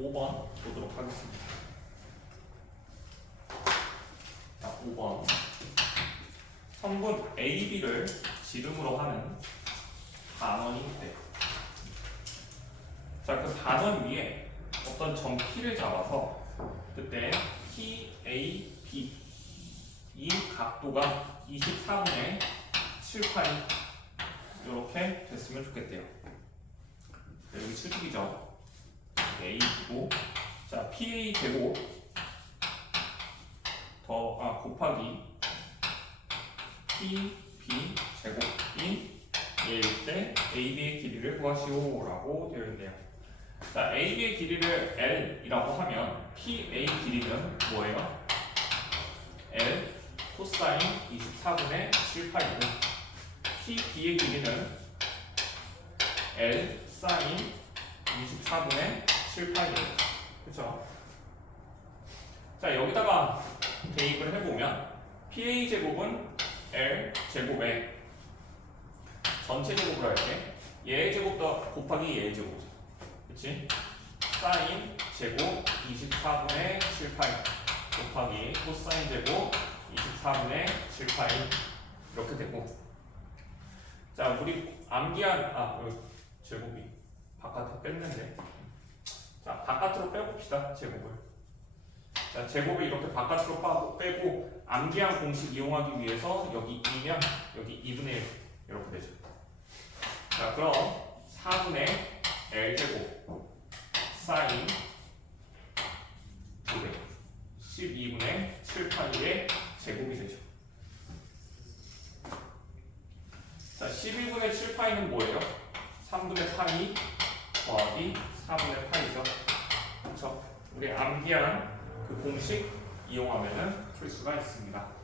5번 보도록 하겠습니다. 자, 5번. 성분 A, B를 지름으로 하는 단원이 있대. 자, 그 단원 위에 어떤 점 P를 잡아서 그때 P, A, B 이 각도가 24분의 7파이 이렇게 됐으면 좋겠대요. 여기 수직이죠. A고 자 PA 제곱 더 아 곱하기 PB A일 때 AB의 길이를 구하시오라고 되어 있네요. 자 AB의 길이를 L이라고 하면 PA 길이는 뭐예요? L 코사인 24분의 7파이고 PB의 길이는 L 사인 24분의 7파이예요. 그렇죠? 자 여기다가 대입을 해보면 PA 제곱은 L 제곱에 전체 제곱을 할때 얘의 제곱 더 곱하기 얘의 제곱이죠. 그렇지? 사인 제곱 24분의 7파이 곱하기 코사인 제곱 24분의 7파이 이렇게 되고 자 우리 암기한 아 여기 제곱이 바깥에 뺐는데 자 바깥으로 빼봅시다 제곱을. 자 제곱을 이렇게 바깥으로 빼고 암기한 공식 이용하기 위해서 여기 2면 여기 2분의 1 이렇게 되죠. 자 그럼 4분의 L제곱 사인 2배 12분의 7파이의 제곱이 되죠. 자 12분의 7파이는 뭐예요? 3분의 파이 더하기 4분의 파이죠. 그렇죠? 우리 암기한 그 공식 이용하면은 풀 수가 있습니다.